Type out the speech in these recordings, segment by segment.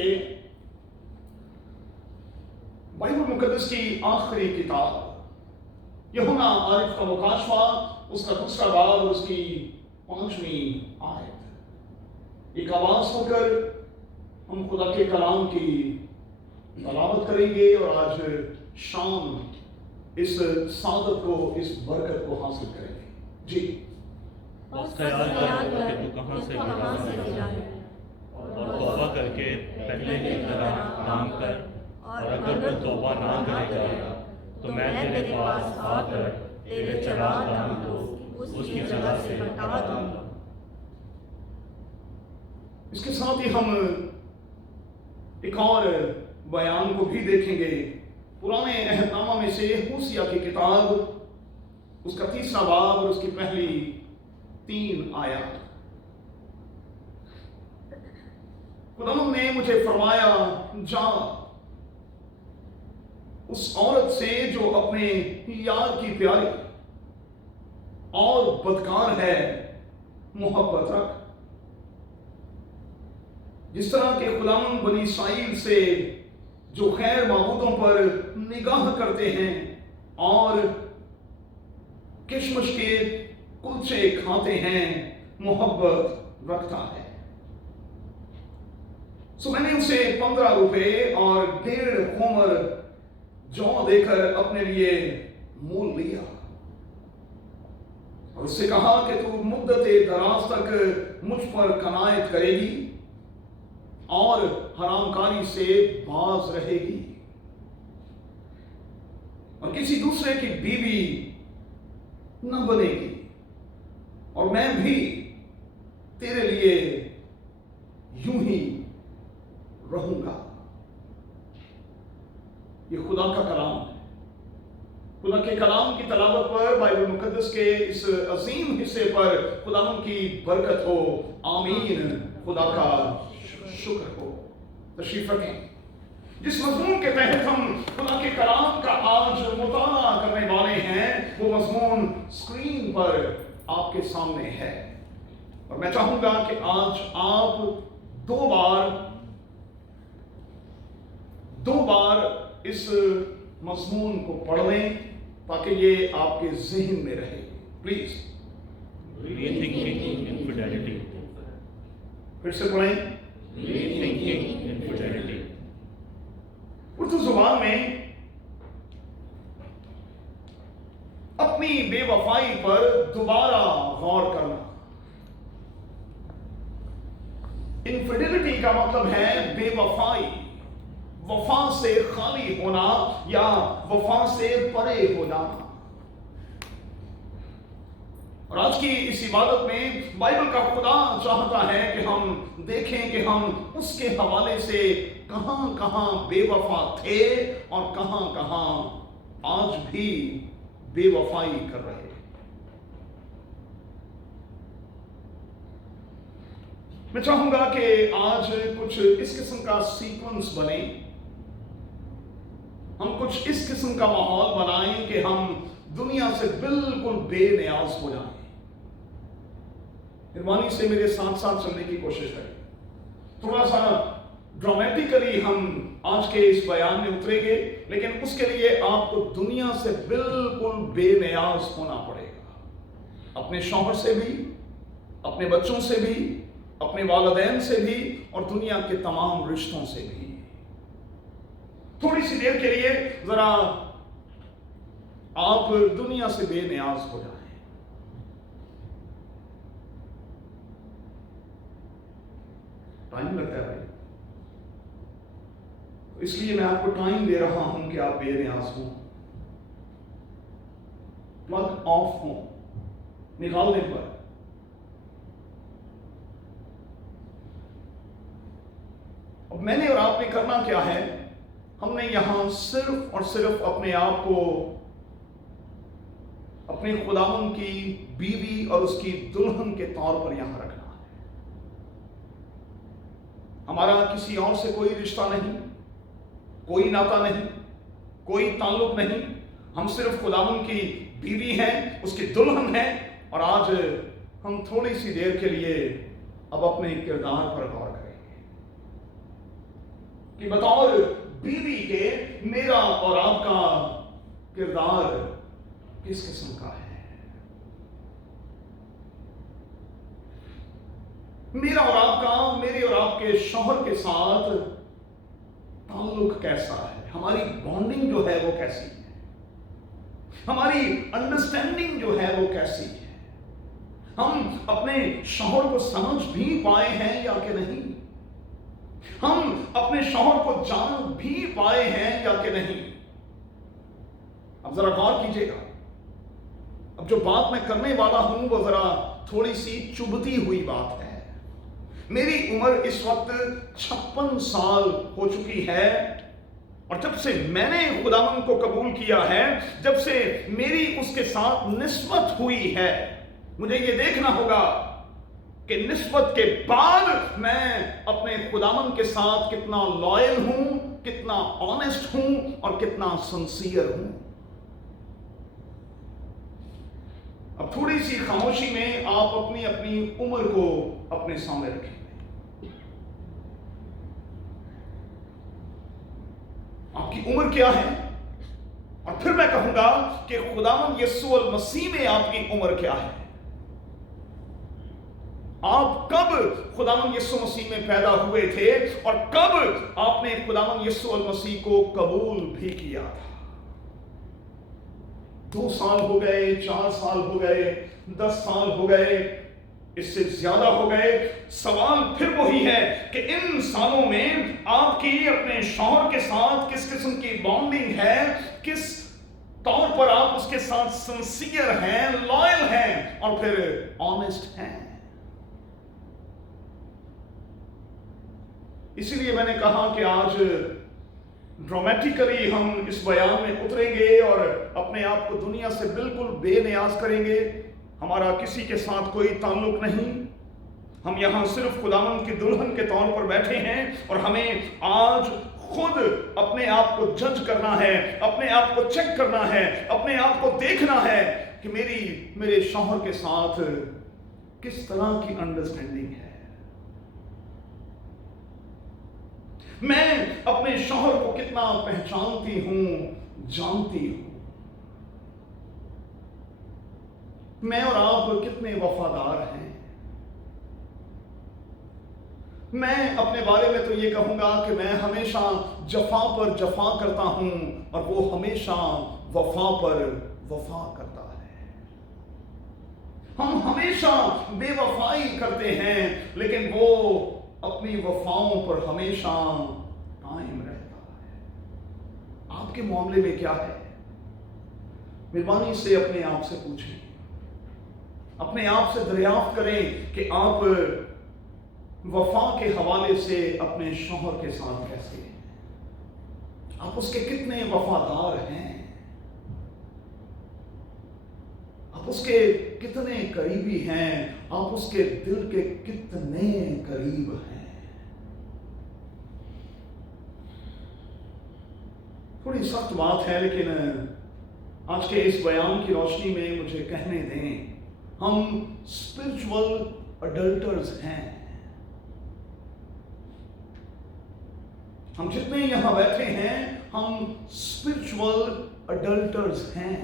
گے بائبل مقدس کی آخری کتاب یوحنا عارف کا مکاشفہ، اس کا دوسرا باب اور اس کی 5ویں آیت۔ ایک آواز ہو کر ہم خدا کے کلام کی تلاوت کریں گے اور آج شام اس سعادت کو، اس برکت کو حاصل کریں گے۔ جی، بس خیال کر کہ تو کہاں سے گرا ہے، اور توبہ کر کے پہلے کی طرح کام کر، اور اگر تو توبہ نہ کرے گا تو میں تیرے پاس آ کر تیرے چراغ کو اس کی جگہ سے ہٹا دوں گا۔ اس کے ساتھ ہی ہم ایک اور بیان کو بھی دیکھیں گے، پرانے عہد نامہ میں سے ہوشیہ کی کتاب، اس کا 3 باب اور اس کی پہلی 3 آیات۔ خداوند نے مجھے فرمایا، جا اس عورت سے جو اپنے یار کی پیاری اور بدکار ہے محبت رکھ، جس طرح کہ خداوند بنی اسرائیل سے جو غیر معبودوں پر نگاہ کرتے ہیں اور کشمش کے کلچے کھاتے ہیں محبت رکھتا ہے۔ سو میں نے اسے 15 روپے اور 1.5 خمر جو دے کر اپنے لیے مول لیا، اور اس سے کہا کہ تو مدت دراز تک مجھ پر قناعت کرے گی اور حرام کاری سے باز رہے گی، اور کسی دوسرے کی بیوی نہ بنے گی، اور میں بھی تیرے لیے یوں ہی رہوں گا۔ یہ خدا کا کلام ہے۔ خدا کے کلام کی تلاوت پر، بائبل مقدس کے اس عظیم حصے پر خداوند کی برکت ہو، آمین۔ خدا کا شکر ہو۔ تشریف رکھیں۔ جس مضمون کے تحت ہم خدا کے کلام کا آج مطالعہ کرنے والے ہیں، وہ مضمون اسکرین پر آپ کے سامنے ہے، اور میں چاہوں گا کہ آج آپ دو بار اس مضمون کو پڑھ لیں تاکہ یہ آپ کے ذہن میں رہے۔ Please rethinking infidelity۔ پھر سے پڑھیں۔ rethinking infidelity۔ اردو زبان میں اپنی بے وفائی پر دوبارہ غور کرنا۔ انفیڈیلٹی کا مطلب ہے بے وفائی، وفا سے خالی ہونا یا وفا سے پرے ہو جانا۔ اور آج کی اس عبادت میں بائبل کا خدا چاہتا ہے کہ ہم دیکھیں کہ ہم اس کے حوالے سے کہاں کہاں بے وفا تھے اور کہاں کہاں آج بھی بے وفائی کر رہے ہیں۔ میں چاہوں گا کہ آج کچھ اس قسم کا سیکوینس بنے، ہم کچھ اس قسم کا ماحول بنائیں کہ ہم دنیا سے بالکل بے نیاز ہو جائیں۔ مہربانی سے میرے ساتھ ساتھ چلنے کی کوشش کریں۔ تھوڑا سا ڈرامیٹیکلی ہم آج کے اس بیان میں اتریں گے، لیکن اس کے لیے آپ کو دنیا سے بالکل بے نیاز ہونا پڑے گا، اپنے شوہر سے بھی، اپنے بچوں سے بھی، اپنے والدین سے بھی، اور دنیا کے تمام رشتوں سے بھی۔ تھوڑی سی دیر کے لیے ذرا آپ دنیا سے بے نیاز ہو جائیں۔ ٹائم لگتا ہے بھائی، اس لیے میں آپ کو ٹائم دے رہا ہوں کہ آپ بے نیاز ہوں، پلگ آف ہوں نکالنے پر۔ اب میں نے اور آپ نے کرنا کیا ہے؟ ہم نے یہاں صرف اور صرف اپنے آپ کو اپنے خداوند کی بیوی اور اس کی دلہن کے طور پر یہاں رکھنا ہے۔ ہمارا کسی اور سے کوئی رشتہ نہیں، کوئی ناطہ نہیں، کوئی تعلق نہیں، ہم صرف خداوند کی بیوی ہیں، اس کی دلہن ہیں، اور آج ہم تھوڑی سی دیر کے لیے اب اپنے کردار پر غور کریں گے۔ कि बतौर बीवी के मेरा और आपका किरदार किस किस्म का है, मेरा और आपका, मेरे और आपके शौहर के साथ ताल्लुक कैसा है, हमारी बॉन्डिंग जो है वो कैसी है, हमारी अंडरस्टैंडिंग जो है वो कैसी है, हम अपने शौहर को समझ भी पाए हैं या कि नहीं, हम अपने शौहर को जान भी पाए हैं या कि नहीं। अब जरा गौर कीजिएगा, अब जो बात मैं करने वाला हूं वो जरा थोड़ी सी चुभती हुई बात है। मेरी उम्र इस वक्त 56 साल हो चुकी है, और जब से मैंने खुदावंद को कबूल किया है, जब से मेरी उसके साथ निस्बत हुई है, मुझे ये देखना होगा कि निस्बत के बाद मैं अपने खुदावंद के साथ कितना लॉयल हूं, कितना ऑनेस्ट हूं और कितना सिंसियर हूं। अब थोड़ी सी खामोशी में आप अपनी अपनी उम्र को अपने सामने रखें। आपकी उम्र क्या है, और फिर मैं कहूंगा कि खुदावंद यीशु मसीह में आपकी उम्र क्या है। आप कब खुदावंद यीशु मसीह में पैदा हुए थे और कब आपने खुदावंद यीशु मसीह को कबूल भी किया था। 2 साल हो गए, 4 साल हो गए, 10 साल हो गए, इससे ज्यादा हो गए, सवाल फिर वही है कि इन सालों में आपकी अपने शौहर के साथ किस किस्म की बॉन्डिंग है, किस तौर पर आप उसके साथ सिंसियर हैं, लॉयल हैं और फिर ऑनेस्ट हैं। इसीलिए मैंने कहा कि आज ड्रामेटिकली हम इस बयान में उतरेंगे और अपने आप को दुनिया से बिल्कुल बेनियाज करेंगे। हमारा किसी के साथ कोई ताल्लुक नहीं, हम यहां सिर्फ खुदावंद की दुल्हन के तौर पर बैठे हैं और हमें आज खुद अपने आप को जज करना है, अपने आप को चेक करना है, अपने आप को देखना है कि मेरे शौहर के साथ किस तरह की अंडरस्टैंडिंग है। मैं अपने शौहर को कितना पहचानती हूं, जानती हूं। मैं और आप कितने वफादार हैं। मैं अपने बारे में तो ये कहूंगा कि मैं हमेशा जफा पर जफा करता हूं और वो हमेशा वफा पर वफा करता है। हम हमेशा बेवफाई करते हैं, लेकिन वो अपनी वफाओं पर हमेशा कायम रहता है। आपके मामले में क्या है? मेहरबानी से अपने आप से पूछें, अपने आप से दरियाफ्त करें कि आप वफा के हवाले से अपने शौहर के साथ कैसे हैं, आप उसके कितने वफादार हैं, आप उसके कितने करीबी हैं, आप उसके दिल के कितने करीब हैं। थोड़ी सख्त बात है, लेकिन आज के इस बयान की रोशनी में मुझे कहने दें, हम स्पिरिचुअल अडल्टर्स हैं। हम जितने यहां बैठे हैं, हम स्पिरिचुअल अडल्टर्स हैं,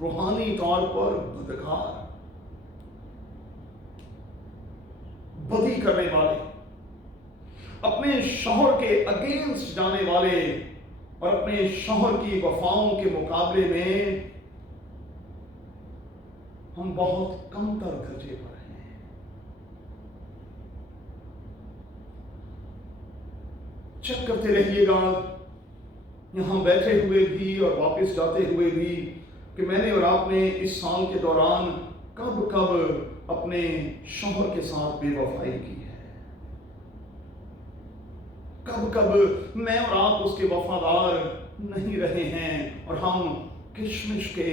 रूहानी तौर पर बदकार, बदी करने वाले, अपने शौहर के अगेंस्ट जाने वाले और अपने शौहर की वफाओं के मुकाबले में हम बहुत कमतर दर्जे पर हैं। चेक करते रहिएगा यहां बैठे हुए भी और वापस जाते हुए भी कि मैंने और आपने इस साल के दौरान कब कब अपने शौहर के साथ बेवफाई की है, कब कब मैं और आप उसके वफादार नहीं रहे हैं और हम किशमिश के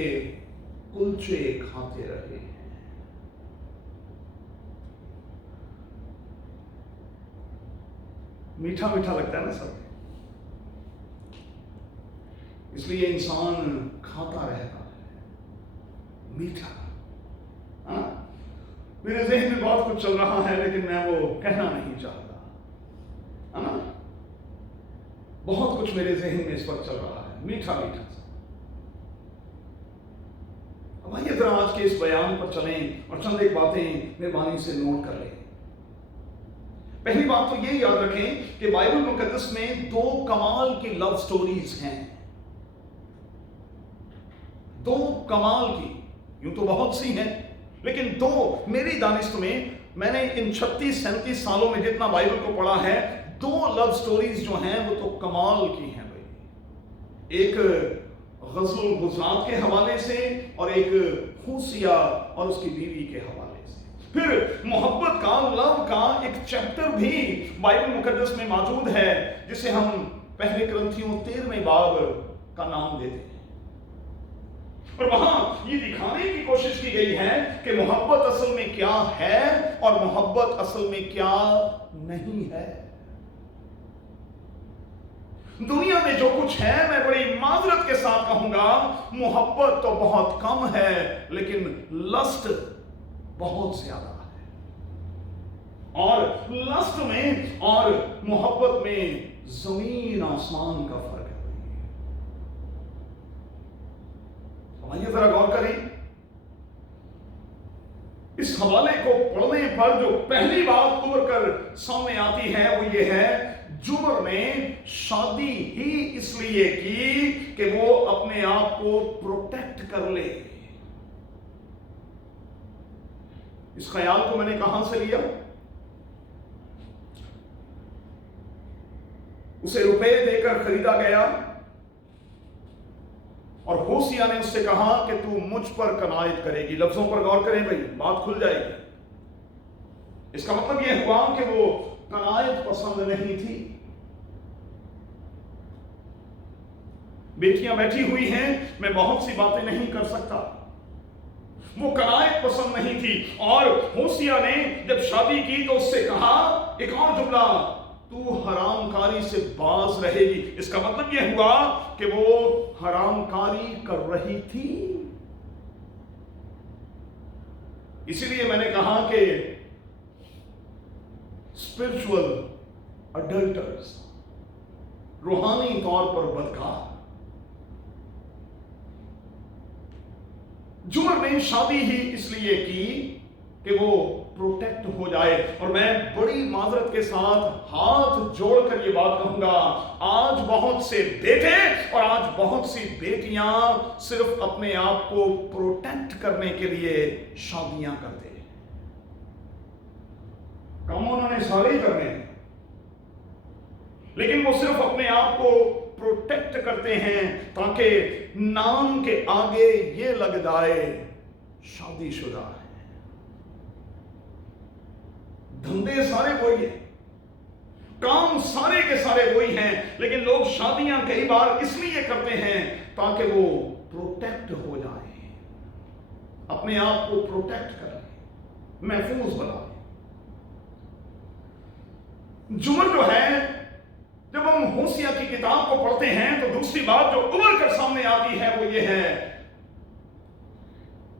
कुलचे खाते रहे हैं। मीठा मीठा लगता है ना सब, इसलिए इंसान खाता रहता है मीठा। मेरे ज़हन में बहुत कुछ चल रहा है, लेकिन मैं वो कहना नहीं चाहता, है ना। बहुत कुछ मेरे जहन में इस वक्त चल रहा है, मीठा मीठा सा। अब आइए जरा आज के इस बयान पर चलें और चंद एक बातें मेहरबानी से नोट कर लें। पहली बात तो ये याद रखें कि बाइबल मुकद्दस में दो कमाल की लव स्टोरीज हैं, दो कमाल की, यूं तो बहुत सी हैं, लेकिन दो मेरी दानिश में, मैंने इन 36-37 सालों में जितना बाइबल को पढ़ा है, दो लव स्टोरीज जो हैं वो तो कमाल की हैं भाई। एक गज़ल गुजरात के हवाले से और एक होसिया और उसकी बीवी के हवाले से। फिर मोहब्बत का, लव का एक चैप्टर भी बाइबल मुकद्दस में मौजूद है जिसे हम पहले कुरिन्थियों 13वें बाब का नाम देते हैं। और वहां ये दिखाने की कोशिश की गई है कि मोहब्बत असल में क्या है और मोहब्बत असल में क्या नहीं है। दुनिया में जो कुछ है, मैं बड़ी माजरत के साथ कहूंगा, मोहब्बत तो बहुत कम है लेकिन लस्ट बहुत ज्यादा है। और लस्ट में और मोहब्बत में जमीन आसमान का फर्क है। आइए जरा गौर करें, इस हवाले को पढ़ने पर जो पहली बात उभर कर सामने आती है वो ये है, जुमर ने शादी ही इसलिए की कि वो अपने आप को प्रोटेक्ट कर ले। इस ख्याल को मैंने कहां से लिया? उसे रुपए देकर खरीदा गया और होसिया ने उससे कहा कि तू मुझ पर कनायत करेगी। लफ्जों पर गौर करें भाई, बात खुल जाएगी। इसका मतलब यह हुआ कि वो कनायत पसंद नहीं थी। बेटियां बैठी हुई हैं, मैं बहुत सी बातें नहीं कर सकता। वो कनायत पसंद नहीं थी और होसिया ने जब शादी की तो उससे कहा एक और जुमला, तू हरामकारी से बाज रहेगी। इसका मतलब यह हुआ कि वो हरामकारी कर रही थी। इसीलिए मैंने कहा कि स्पिरिचुअल अडल्टर्स, रूहानी तौर पर बदकार। जुमर ने शादी ही इसलिए की कि वो प्रोटेक्ट हो जाए। और मैं बड़ी माजरत के साथ हाथ जोड़कर ये बात कहूंगा, आज बहुत से बेटे और आज बहुत सी बेटियां सिर्फ अपने आप को प्रोटेक्ट करने के लिए शादियां करते हैं। काम उन्होंने सारे ही करने हैं, लेकिन वो सिर्फ अपने आप को प्रोटेक्ट करते हैं ताकि नाम के आगे ये लग जाए शादीशुदा है। धंधे सारे वही हैं, काम सारे के सारे वही हैं, लेकिन लोग शादियां कई बार इसलिए करते हैं ताकि वो प्रोटेक्ट हो जाए, अपने आप को प्रोटेक्ट करें, महफूज बनाए। जुमर जो है, जब हम होसिया की किताब को पढ़ते हैं तो दूसरी बात जो उभर कर सामने आती है वो ये है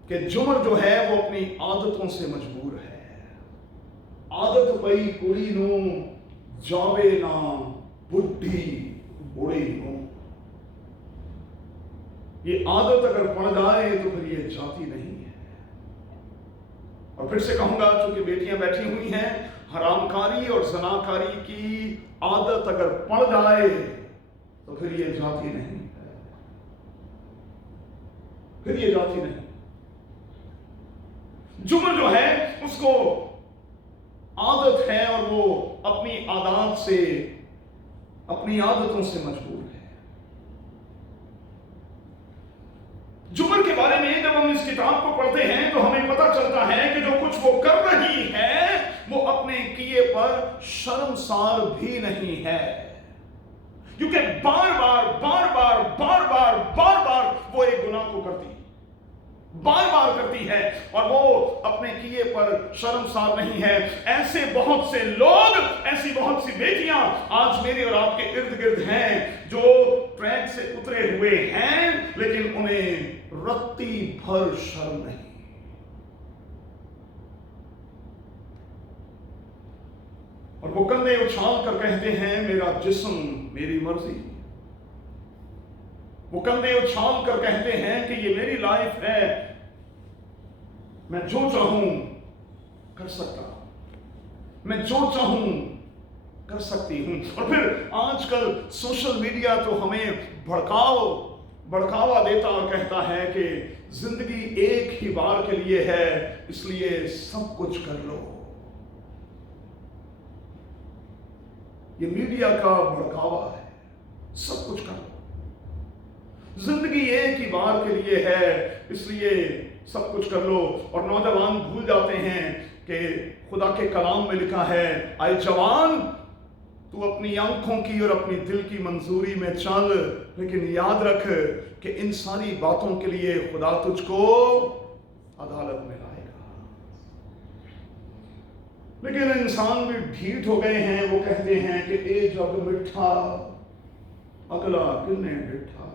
कि जुमर जो है वो अपनी आदतों से मजबूर है। आदत पई कुड़ी नू जावे ना बुढ़ी बुढ़ी नू। ये आदत अगर पड़ जाए तो फिर ये जाती नहीं है। और फिर से कहूंगा, चूंकि बेटियां बैठी हुई हैं, हरामकारी और ज़नाकारी की आदत अगर पड़ जाए तो फिर ये जाती नहीं है, फिर ये जाती नहीं। जुमर जो है उसको आदत है और वो अपनी आदत से, अपनी आदतों से मजबूर है। जुमर के बारे में जब हम इस किताब को पढ़ते हैं तो हमें पता चलता है कि जो कुछ वो कर रही है वो अपने किए पर शर्मसार भी नहीं है, क्योंकि बार बार वो एक गुनाह को करती है, बार बार करती है और वो अपने किए पर शर्मसार नहीं है। ऐसे बहुत से लोग, ऐसी बहुत सी बेटियां आज मेरे और आपके इर्द गिर्द हैं जो ट्रैक से उतरे हुए हैं लेकिन उन्हें रत्ती भर शर्म नहीं। और और वो कंधे उछाल कर कहते हैं मेरा जिस्म मेरी मर्जी। वो कंधे उछाल कर कहते हैं कि ये मेरी लाइफ है, मैं जो चाहूं कर सकता हूं, मैं जो चाहूं कर सकती हूं। और फिर आजकल सोशल मीडिया तो हमें भड़कावा देता और कहता है कि जिंदगी एक ही बार के लिए है, इसलिए सब कुछ कर लो। ये मीडिया का भड़कावा है, सब कुछ कर लो, जिंदगी एक ही बार के लिए है, इसलिए सब कुछ कर लो। और नौजवान भूल जाते हैं कि खुदा के कलाम में लिखा है, आए जवान तू अपनी आंखों की और अपनी दिल की मंजूरी में चल, लेकिन याद रख कि इन सारी बातों के लिए खुदा तुझको अदालत में लाएगा। लेकिन इंसान भी ढीठ हो गए हैं, वो कहते हैं कि ए जग मिठा अगला किन्ने डिठा।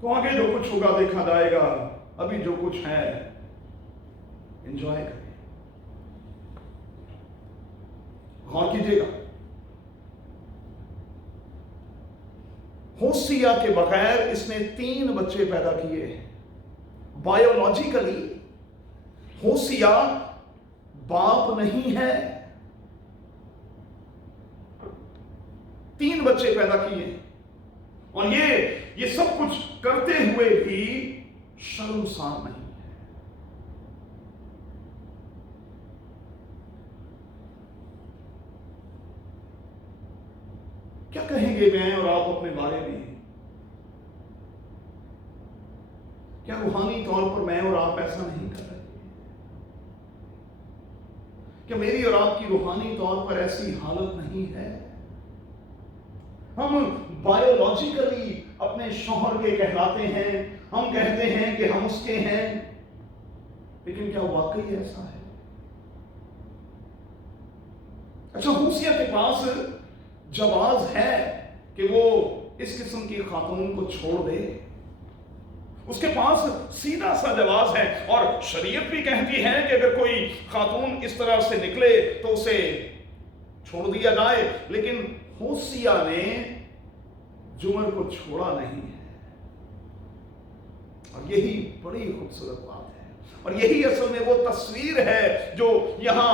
तो आगे जो कुछ होगा देखा जाएगा, अभी जो कुछ है एंजॉय करें। गौर कीजिएगा, होसिया के बगैर इसने 3 बच्चे पैदा किए। बायोलॉजिकली होसिया बाप नहीं है, 3 बच्चे पैदा किए, और ये सब कुछ करते हुए भी शर्मसार नहीं है। क्या कहेंगे मैं और आप अपने बारे में? क्या रूहानी तौर पर मैं और आप ऐसा नहीं कर रहे? क्या मेरी और आपकी रूहानी तौर पर ऐसी हालत नहीं है? हम बायोलॉजिकली अपने शौहर के कहलाते हैं, हम कहते हैं कि हम उसके हैं, लेकिन क्या वाकई ऐसा है? अच्छा, होसिया के पास जवाब है कि वो इस किस्म की खातून को छोड़ दे। उसके पास सीधा सा जवाब है, और शरीयत भी कहती है कि अगर कोई खातून इस तरह से निकले तो उसे छोड़ दिया जाए। लेकिन होसिया ने जुमर को छोड़ा नहीं है, और यही बड़ी खूबसूरत बात है, और यही असल में वो तस्वीर है जो यहां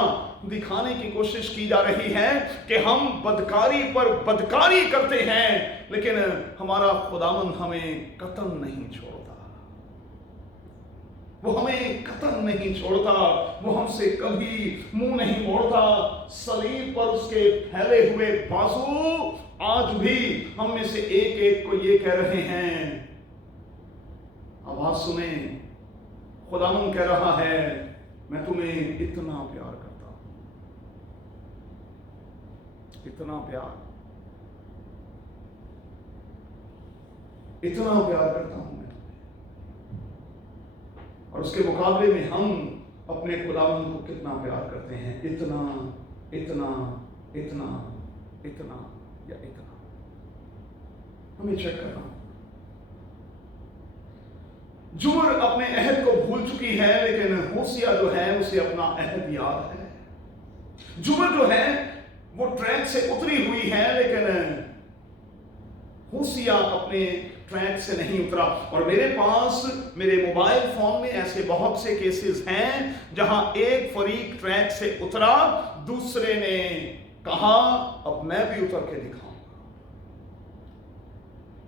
दिखाने की कोशिश की जा रही है कि हम बदकारी पर बदकारी करते हैं, लेकिन हमारा खुदावंद हमें कतन नहीं छोड़ता। वो हमें कतन नहीं छोड़ता, वो हमसे कभी मुंह नहीं मोड़ता। सलीब पर उसके फैले हुए बाजू आज भी हम में से एक एक को ये कह रहे हैं, आवाज सुने, खुदावंद कह रहा है मैं तुम्हें इतना प्यार करता हूं, इतना प्यार करता हूं मैं। और उसके मुकाबले में हम अपने खुदावंद को कितना प्यार करते हैं? इतना इतना इतना इतना या इतना? हमें चेक करना। जुमर अपने अहद को भूल चुकी है, लेकिन होसिया जो है उसे अपना अहद याद है। जुमर जो है वो ट्रैक से उतरी हुई है, लेकिन होसिया अपने ट्रैक से नहीं उतरा। और मेरे पास मेरे मोबाइल फोन में ऐसे बहुत से केसेस हैं जहां एक फरीक ट्रैक से उतरा, दूसरे ने कहा अब मैं भी उतर के दिखाऊंगा,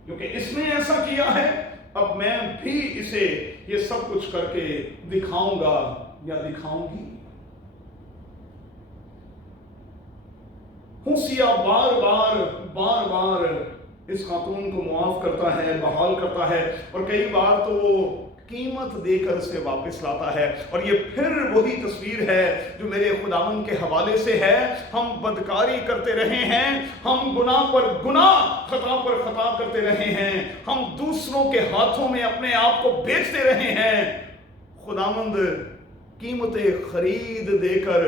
क्योंकि इसने ऐसा किया है, अब मैं भी इसे ये सब कुछ करके दिखाऊंगा या दिखाऊंगी। होसिया बार बार इस खातून को मुआफ करता है, बहाल करता है, और कई बार तो वो कीमत देकर उसे वापस लाता है। और ये फिर वही तस्वीर है जो मेरे खुदावंद के हवाले से है। हम बदकारी करते रहे हैं, हम गुनाह पर गुनाह, खता पर खता करते रहे हैं, हम दूसरों के हाथों में अपने आप को बेचते रहे हैं। खुदावंद कीमतें खरीद देकर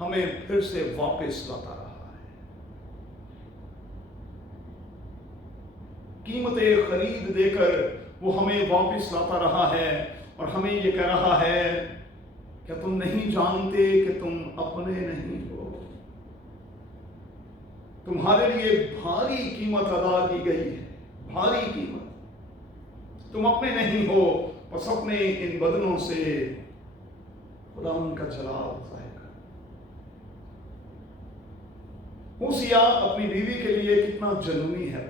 हमें फिर से वापस लाता रहा है। कीमतें खरीद देकर वो हमें वापस लाता रहा है, और हमें ये कह रहा है क्या तुम नहीं जानते कि तुम अपने नहीं हो? तुम्हारे लिए भारी कीमत अदा की गई है, भारी कीमत। तुम अपने नहीं हो, बस अपने इन बदनों से खुदा उनका जलाल जाहिर कर। होशिया अपनी बीवी के लिए कितना जुनूनी है।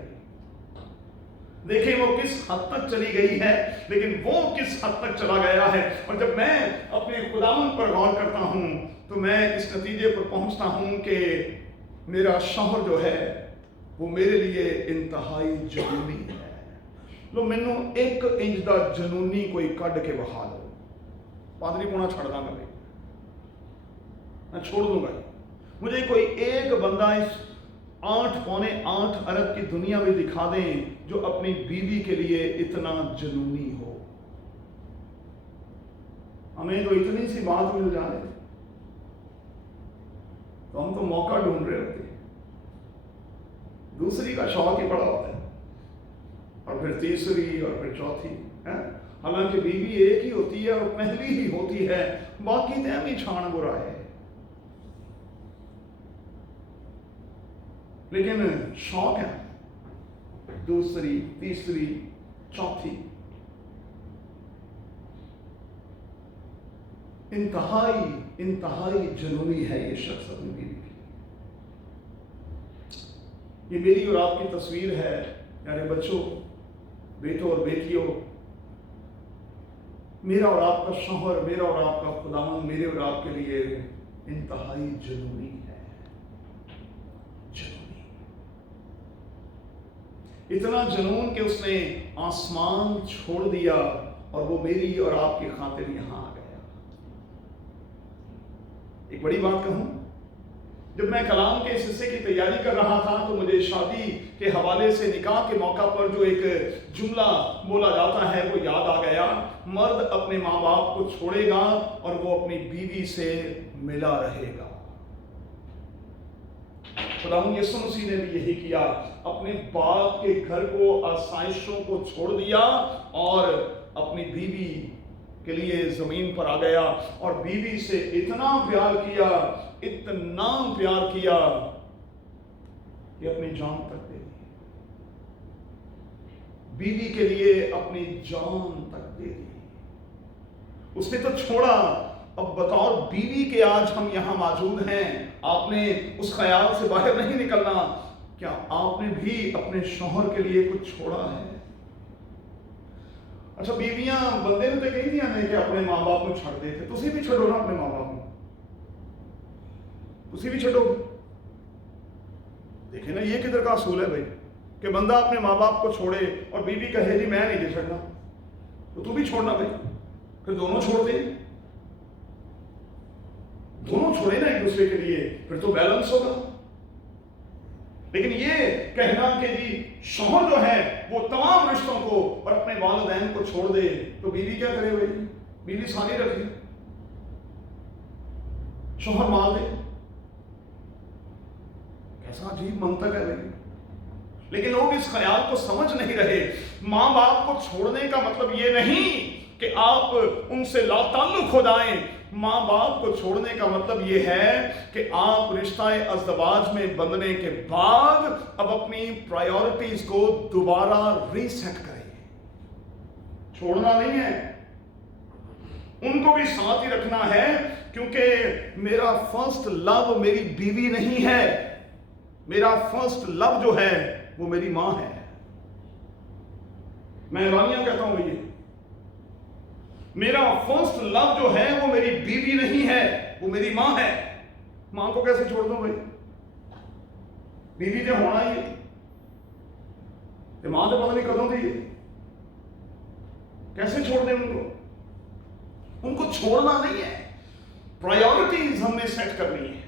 देखिए वो किस हद तक चली गई है, लेकिन वो किस हद तक चला गया है। और जब मैं अपने खुदावन पर गौर करता हूं तो मैं इस नतीजे पर पहुंचता हूं कि मेरा शौहर जो है वो मेरे लिए इंतहाई जुनूनी है। लो मैनू 1 इंच का जुनूनी कोई कढ़ के बहा लो, पादरी पोना छड़ दांगा भाई, मैं छोड़ दूंगा। मुझे कोई एक बंदा इस 8.8 अरब की दुनिया में दिखा दें जो अपनी बीवी के लिए इतना जुनूनी हो। हमें तो इतनी सी बात मिल जाए तो हम तो मौका ढूंढ रहे होते हैं। दूसरी का शौक ही बड़ा होता है, और फिर तीसरी, और फिर चौथी है। हालांकि बीवी एक ही होती है और पहली ही होती है, बाकी तो भी छाण बुरा है। लेकिन शौक है दूसरी, तीसरी, चौथी। इंतहाई जुनूनी है ये शख्स अपनी बीवी की। ये मेरी और आपकी तस्वीर है प्यारे बच्चों, बेटों और बेटियों। मेरा और आपका शौहर, मेरा और आपका खुदावंद मेरे और आपके लिए इंतहाई जुनूनी है। जुनूनी, इतना जुनून कि उसने आसमान छोड़ दिया और वो मेरी और आपकी खातिर यहां आ गया। एक बड़ी बात कहूं, जब मैं कलाम के इस हिस्से की तैयारी कर रहा था तो मुझे शादी के हवाले से निकाह के मौका पर जो एक जुमला बोला जाता है वो याद आ गया। मर्द अपने माँ बाप को छोड़ेगा और वो अपनी बीवी से मिला रहेगा। खुदावंद यीशु मसीह ने भी यही किया, अपने बाप के घर को, आसाइशों को छोड़ दिया और अपनी बीवी के लिए जमीन पर आ गया और बीवी से इतना प्यार किया, इतना प्यार किया कि अपनी जान तक दे दी। बीवी के लिए अपनी जान तक दे दी। उसने तो छोड़ा, अब बतौर बीवी के आज हम यहां मौजूद हैं। आपने उस ख्याल से बाहर नहीं निकलना, क्या आपने भी अपने शौहर के लिए कुछ छोड़ा है? अच्छा, बीवियां बंदे ने तो कही दिया नहीं कि अपने माँ बाप को छड़ देते, तुसी भी छड़ो ना अपने माँ बाप को, तुसी भी छड़ो। देखे ना ये किधर का असूल है भाई कि बंदा अपने माँ बाप को छोड़े और बीवी कहे जी मैं नहीं दे छड़ना, तो तू भी छोड़ना भाई, फिर दोनों छोड़ दे, दोनों छोड़े ना एक दूसरे के लिए, फिर तो बैलेंस होगा। लेकिन ये कहना कि जी शौहर जो है वो तमाम रिश्तों को और अपने वालिदैन को छोड़ दे, तो बीवी क्या करे भाई? बीवी सारी रखे, शौहर मार दे, कैसा अजीब मंतक है भाई। लेकिन लोग इस ख्याल को समझ नहीं रहे। माँ बाप को छोड़ने का मतलब ये नहीं कि आप उनसे लाताल्लुक हो जाएं। माँ बाप को छोड़ने का मतलब ये है कि आप रिश्ता अज़दवाज में बंधने के बाद अब अपनी प्रायोरिटीज को दोबारा रीसेट करें। छोड़ना नहीं है, उनको भी साथ ही रखना है, क्योंकि मेरा फर्स्ट लव मेरी बीवी नहीं है, मेरा फर्स्ट लव जो है वो मेरी माँ है। मैं रानियां कहता हूं भैया, मेरा फर्स्ट लव जो है वो मेरी बीवी नहीं है, वो मेरी माँ है। माँ को कैसे छोड़ दूं भाई? बीवी जो होना ही, माँ तो पता नहीं कदों थी, कैसे छोड़ दें उनको? उनको छोड़ना नहीं है, प्रायोरिटीज हमने सेट करनी है।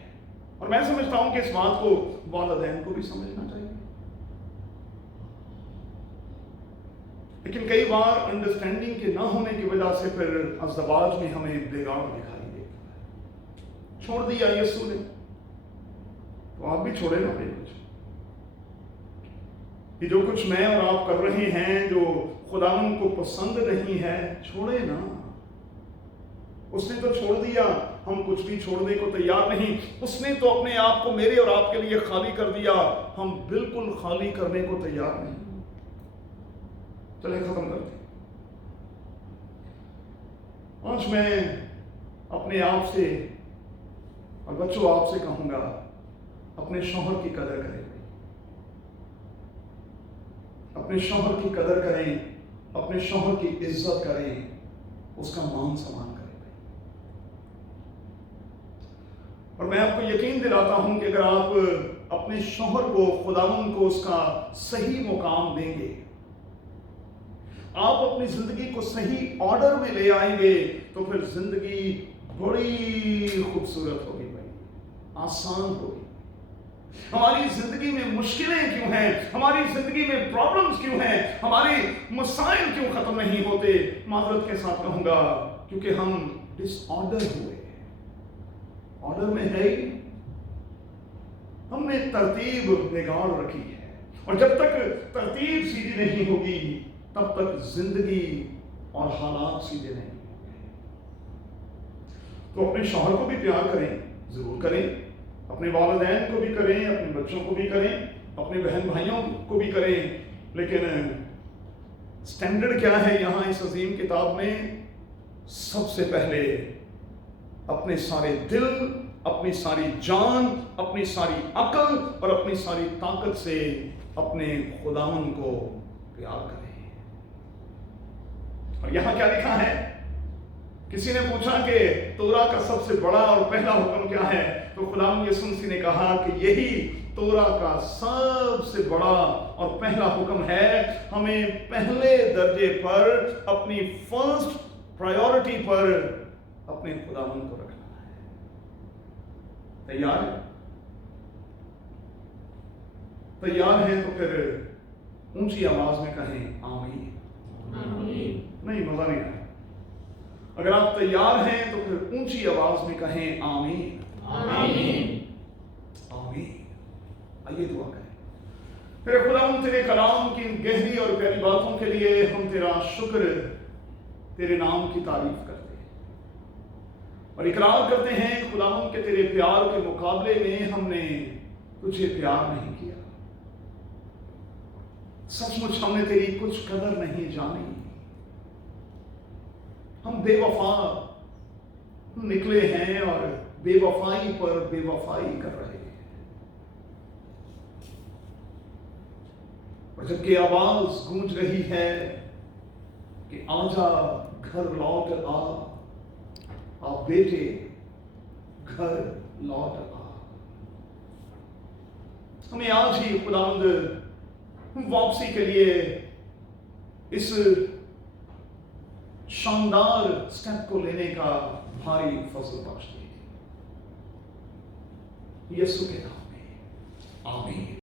और मैं समझता हूं कि इस बात को वालिदैन को भी समझना चाहिए। लेकिन कई बार अंडरस्टैंडिंग के ना होने की वजह से फिर अज़दवाज में हमें बेगाड़ दिखाई देता है। छोड़ दिया यीशु ने, तो आप भी छोड़े ना भाई कुछ। कि जो कुछ मैं और आप कर रहे हैं जो खुदावंद को पसंद नहीं है, छोड़े ना। उसने तो छोड़ दिया, हम कुछ भी छोड़ने को तैयार नहीं। उसने तो अपने आप को मेरे और आपके लिए खाली कर दिया, हम बिल्कुल खाली करने को तैयार नहीं। चलिए खत्म करते। आज मैं अपने आप से और बच्चों आपसे कहूंगा, अपने शौहर की कदर करें, अपने शौहर की कदर करें, अपने शौहर की इज्जत करें, उसका मान सम्मान करें। और मैं आपको यकीन दिलाता हूं कि अगर आप अपने शौहर को, खुदावंद को उसका सही मुकाम देंगे, आप अपनी जिंदगी को सही ऑर्डर में ले आएंगे, तो फिर जिंदगी बड़ी खूबसूरत होगी भाई, आसान होगी। हमारी जिंदगी में मुश्किलें क्यों हैं, हमारी जिंदगी में प्रॉब्लम्स क्यों हैं, हमारे मसाइल क्यों खत्म नहीं होते? माजरत के साथ कहूंगा, क्योंकि हम डिसऑर्डर हुए। ऑर्डर में है ही, हमने तरतीब बिगाड़ रखी है, और जब तक तरतीब सीधी नहीं होगी तब तक जिंदगी और हालात सीधे नहीं होंगे। तो अपने शौहर को भी प्यार करें, जरूर करें, अपने वालिदैन को भी करें, अपने बच्चों को भी करें, अपने बहन भाइयों को भी करें, लेकिन स्टैंडर्ड क्या है यहाँ इस अजीम किताब में? सबसे पहले अपने सारे दिल, अपनी सारी जान, अपनी सारी अकल और अपनी सारी ताकत से अपने खुदावंद को प्यार करें। और यहाँ क्या लिखा है? किसी ने पूछा कि तोरा का सबसे बड़ा और पहला हुक्म क्या है? तो खुदावंद यीशु मसीह ने कहा कि यही तोरा का सबसे बड़ा और पहला हुक्म है, हमें पहले दर्जे पर, अपनी फर्स्ट प्रायोरिटी पर अपने खुदावंद को रखना है। तैयार है? तैयार है तो फिर ऊंची आवाज में कहें आमीन। नहीं, मजा नहीं आया। अगर आप तैयार हैं तो फिर ऊंची आवाज में कहें आमीन। आमीन। आमीन। आइए दुआ करें। तेरे खुदावंद, तेरे कलाम की गहरी और प्यारी बातों के लिए हम तेरा शुक्र, तेरे नाम की तारीफ करते हैं और इकरार करते हैं खुदावंद के तेरे प्यार के मुकाबले में हमने तुझे प्यार नहीं किया। सचमुच हमने तेरी कुछ कदर नहीं जानी। हम बेवफा निकले हैं और बेवफाई पर बेवफाई कर रहे हैं। और जबकि आवाज गूंज रही है कि आजा घर लौट आ बेटे घर लौट आ, हमें आज ही खुदावंद वापसी के लिए इस शानदार स्टेप को लेने का भारी फजल बख्श दे। यीशु के नाम में आमीन।